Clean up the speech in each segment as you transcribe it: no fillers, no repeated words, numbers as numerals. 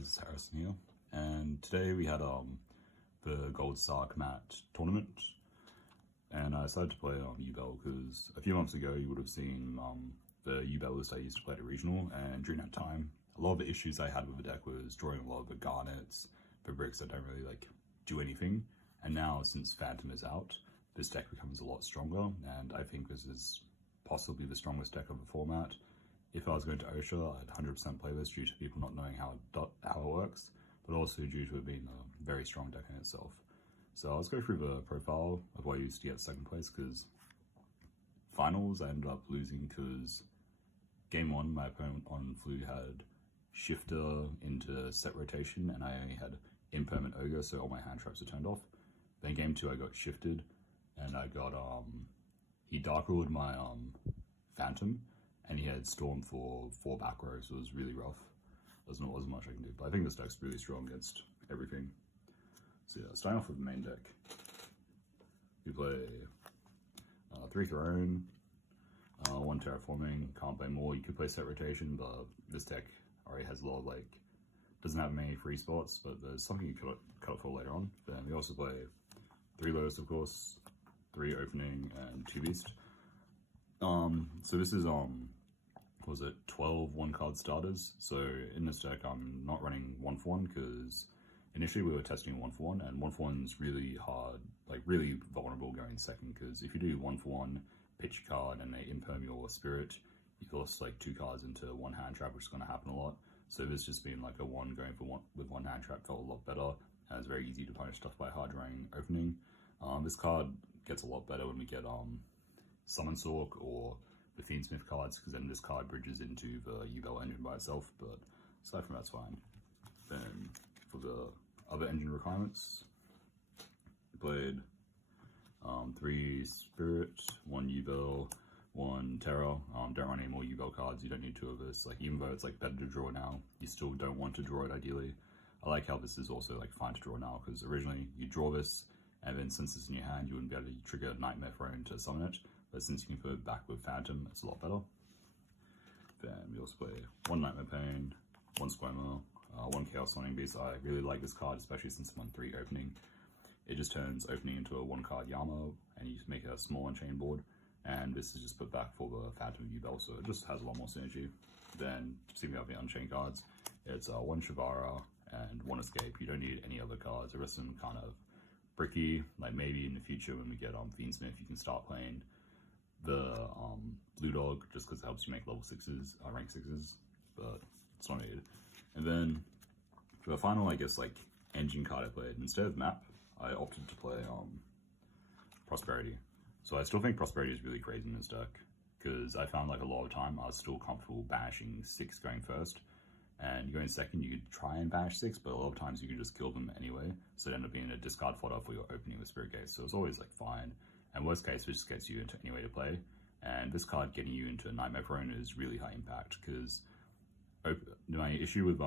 guys, it's Harrison here, and today we had the Gold Sarc Mat tournament, and I decided to play Yubel because a few months ago you would have seen the Yubel list I used to play at regional, and during that time a lot of the issues I had with the deck was drawing a lot of the garnets for bricks that don't really do anything, and now since Phantom is out, this deck becomes a lot stronger, and I think this is possibly the strongest deck of the format. If I was going to OSHA, I'd 100% play this due to people not knowing how it works, but also due to it being a very strong deck in itself. So let's go through the profile of what I used to get second place, because finals I ended up losing because game one my opponent on Flu had Shifter into set rotation and I only had Impermanent Ogre, so all my hand traps are turned off. Then game two I got shifted and I got he dark ruled my Phantom, and he had Storm for 4 back rows, so it was really rough. There's not as much I can do, but I think this deck's really strong against everything. So yeah, starting off with the main deck, we play 3 Throne, 1 Terraforming, can't play more. You could play set rotation, but this deck already has a lot of doesn't have many free spots, but there's something you could cut it for later on. Then we also play 3 Lotus, of course, 3 Opening, and 2 Beast. So this is was it 12 1-card starters? So in this deck I'm not running 1-for-1 because initially we were testing 1-for-1, and 1-for-1's really hard, really vulnerable going second, because if you do 1-for-1, pitch card and they imperm your spirit, you've lost 2 cards into 1 hand trap, which is going to happen a lot. So this just being a 1 going for 1 with 1 hand trap felt a lot better, and it's very easy to punish stuff by hard drawing Opening. This card gets a lot better when we get Summon Sork or the Fiendsmith cards, because then this card bridges into the Yubel engine by itself, but aside from that's fine. Then for the other engine requirements, played 3 Spirit, 1 Yubel, 1 Terra. Don't run any more Yubel cards, you don't need 2 of this. Even though it's better to draw now, you still don't want to draw it ideally. I like how this is also fine to draw now, because originally you draw this, and then since it's in your hand, you wouldn't be able to trigger Nightmare Throne to summon it. But since you can put it back with Phantom, it's a lot better. Then we also play 1 Nightmare Pain, 1 Squirmer, 1 Chaos Summoning Beast. I really like this card, especially since I'm on 3 Opening. It just turns Opening into a 1-card Yama, and you make a small Unchained board. And this is just put back for the Phantom Yubel, so it just has a lot more synergy. Then, speaking of the Unchained cards, it's 1 Shavara and 1 Escape. You don't need any other cards. The rest of them kind of bricky. Maybe in the future when we get Fiendsmith, you can start playing the Blue Dog, just because it helps you make level 6s, rank 6s, but it's not needed. And then for the final, I guess, engine card I played, instead of Map, I opted to play Prosperity. So I still think Prosperity is really crazy in this deck, because I found a lot of time I was still comfortable banishing 6 going first, and going second you could try and banish 6, but a lot of times you could just kill them anyway, so it ended up being a discard fodder for your Opening with Spirit Gate, so it's always fine. And worst case, it just gets you into any way to play. And this card getting you into Nightmare Throne is really high impact, because my issue with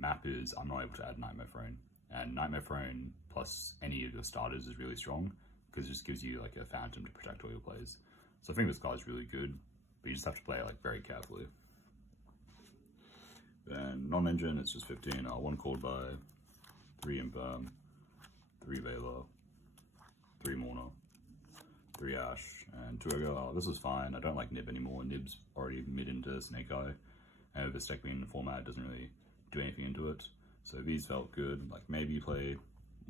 Map is I'm not able to add Nightmare Throne. And Nightmare Throne plus any of your starters is really strong, because it just gives you a Phantom to protect all your plays. So I think this card is really good, but you just have to play it very carefully. Then non-engine, it's just 15, 1 Cold by, 3 Imperm, 3 Veiler, 3 Mourner, 3 Ash, and 2 Ogre. This is fine. I don't like Nib anymore. Nib's already mid into Snake Eye, and with this deck being in the format, it doesn't really do anything into it. So these felt good. Maybe you play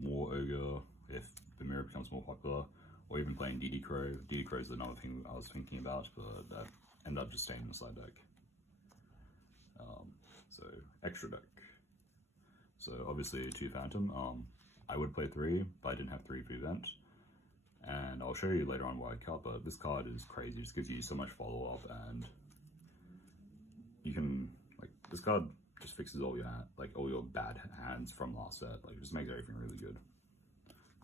more Ogre if the mirror becomes more popular, or even playing DD Crow. DD Crow is another thing I was thinking about, but that ended up just staying in the side deck. So extra deck. So obviously 2 Phantom. I would play 3, but I didn't have 3 for event. And I'll show you later on why I cut, but this card is crazy. It just gives you so much follow-up, and you can, this card just fixes all your all your bad hands from last set. It just makes everything really good.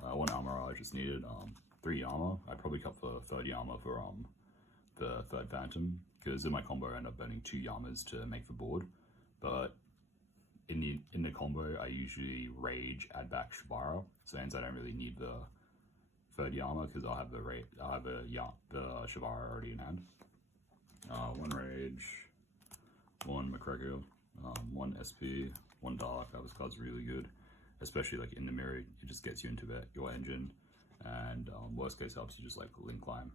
1 Armor I just needed, 3 Armor. I'd probably cut for 30 Armor for the 3rd Phantom, because in my combo I end up burning 2 Yamas to make the board. But in the combo I usually Rage, add back Shabara, so it ends I don't really need the 3rd Yama, because I'll have the Shabara already in hand. 1 Rage, 1 McGregor, 1 SP, 1 dark. This card's really good, especially like in the mirror. It just gets you into your engine, and worst case helps you just like link climb.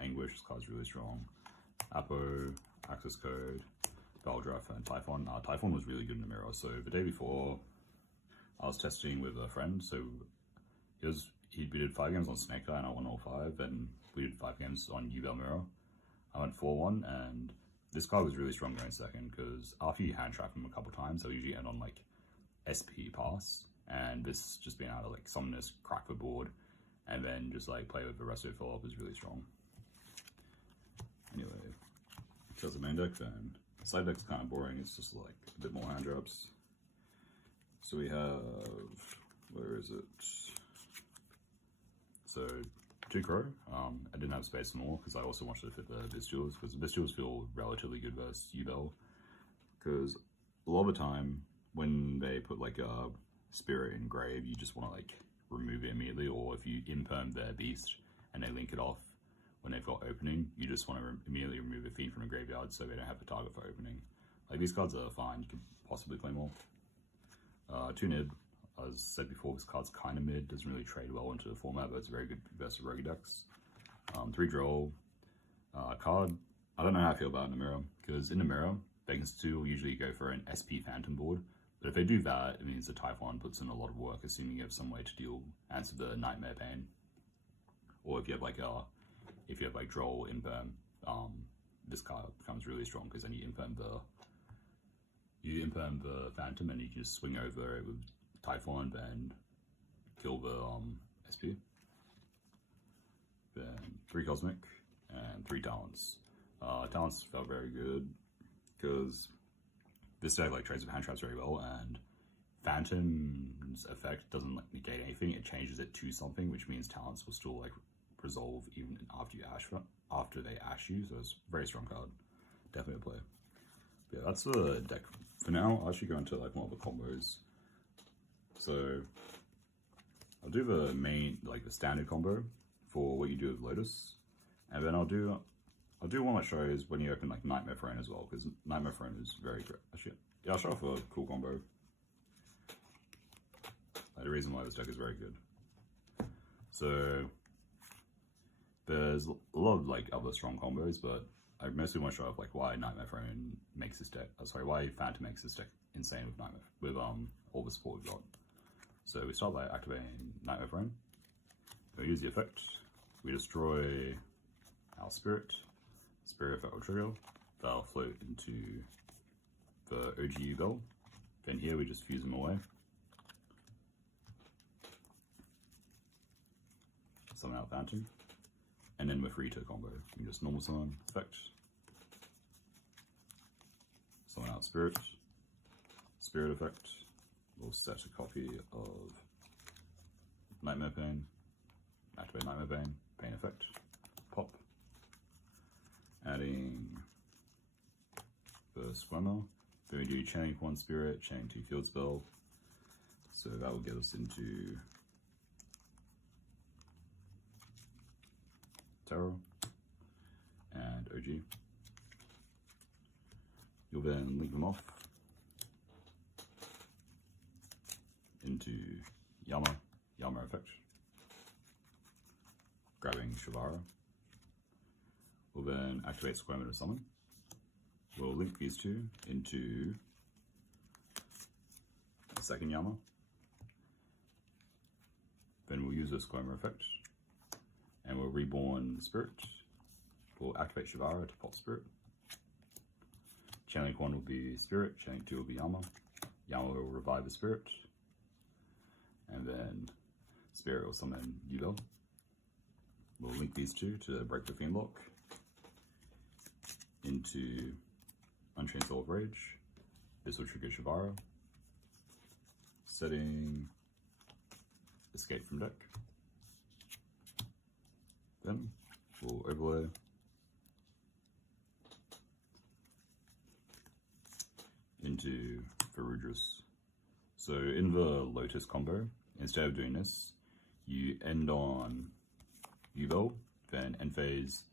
Anguish, this card's really strong. Apo, Access Code, Valdruff, and Typhon. Typhon was really good in the mirror. So the day before, I was testing with a friend. So we did 5 games on Snake Eye and I won all 5. Then we did 5 games on Yubel mirror. I went 4-1, and this card was really strong going second because after you hand trap him a couple times, they'll usually end on like SP pass, and this just being able to like summon this, crack the board, and then just like play with the rest of it fill up is really strong. Anyway, so that's the main deck. Then side deck's kind of boring. It's just like a bit more hand drops. So we have, where is it? So 2 Crow. I didn't have space for more because I also wanted to fit the vids duels, because the vids duels feel relatively good versus Yubel. Because a lot of the time when they put like a spirit in grave, you just want to like remove it immediately, or if you imperm their beast and they link it off when they've got opening, you just want to immediately remove a fiend from the graveyard so they don't have a target for opening. Like, these cards are fine, you could possibly play more. 2 Nib, as said before, this card's kind of mid, doesn't really trade well into the format, but it's very good versus rogue decks. 3 Droll, card, I don't know how I feel about it in the mirror, because in the mirror, they can still usually go for an SP Phantom board, but if they do that, it means the Typhon puts in a lot of work, assuming you have some way to answer the Nightmare Pain. Or if you have like Droll imperm, this card becomes really strong because then you imperm the Phantom and you can just swing over it with Typhon and kill the SP. Then 3 Cosmic and 3 Talents. Talents felt very good because this deck like trades with hand traps very well, and Phantom's effect doesn't like negate anything, it changes it to something, which means Talents will still like resolve even after they ash you, so it's a very strong card. Definitely a play. But yeah, that's the deck for now. I'll actually go into like more of the combos. So I'll do the main, like the standard combo for what you do with Lotus, and then I'll do one that shows when you open like Nightmare Throne as well, because Nightmare Throne is very great. Actually, yeah, I'll show off a cool combo. Like, the reason why this deck is very good. So there's a lot of like other strong combos, but I mostly want to show off like why Nightmare Throne makes this deck. Why Phantom makes this deck insane with Nightmare, with all the support we've got. So we start by activating Nightmare Throne. We use the effect. We destroy our spirit. Spirit effect will trigger. They'll float into the OG Yubel. Then here we just fuse them away. Summon out Phantom. And then we're free to combo. We just normal summon effect. Summon out Spirit. Spirit effect. We'll set a copy of Nightmare Pain. Activate Nightmare Pain. Pain effect. Pop. Adding the Squammer. Then we do Channeling 1 Spirit, Channeling 2 Field Spell. So that will get us into Terror and OG. You'll then link them off into Yama effect. Grabbing Shavara. We'll then activate Squammer to summon. We'll link these two into a second Yama. Then we'll use the Squammer effect. And we'll reborn the Spirit. We'll activate Shavara to pop Spirit. Channeling 1 will be Spirit, Channeling 2 will be Yama. Yama will revive the Spirit. And then Spirit will summon Yubel. We'll link these two to break the Fiend Lock into Unchained Soul of Rage. This will trigger Shavara. Setting Escape from deck. Then we'll overlay into Ferudrus. So in the Lotus combo, instead of doing this, you end on Yubel, then end phase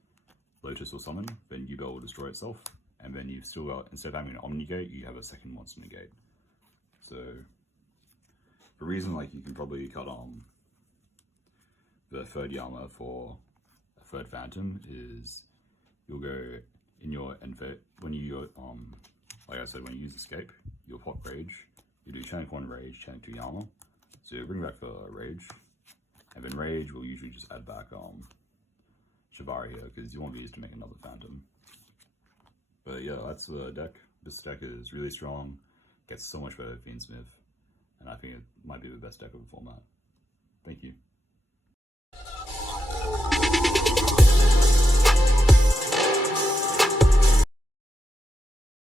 Lotus will summon, then Yubel will destroy itself, and then you've still got, instead of having an Omni negate, you have a second monster negate. So for a reason, like, you can probably cut the third Yama for a third Phantom is you'll go in your end phase when you go like I said, when you use escape, you'll pop rage. You do channel 1 rage, channel 2 Yama. So you bring back the rage, and then rage will usually just add back Shibari here because you won't be used to make another Phantom. But yeah, that's the deck. This deck is really strong, gets so much better with Fiendsmith, and I think it might be the best deck of the format. Thank you.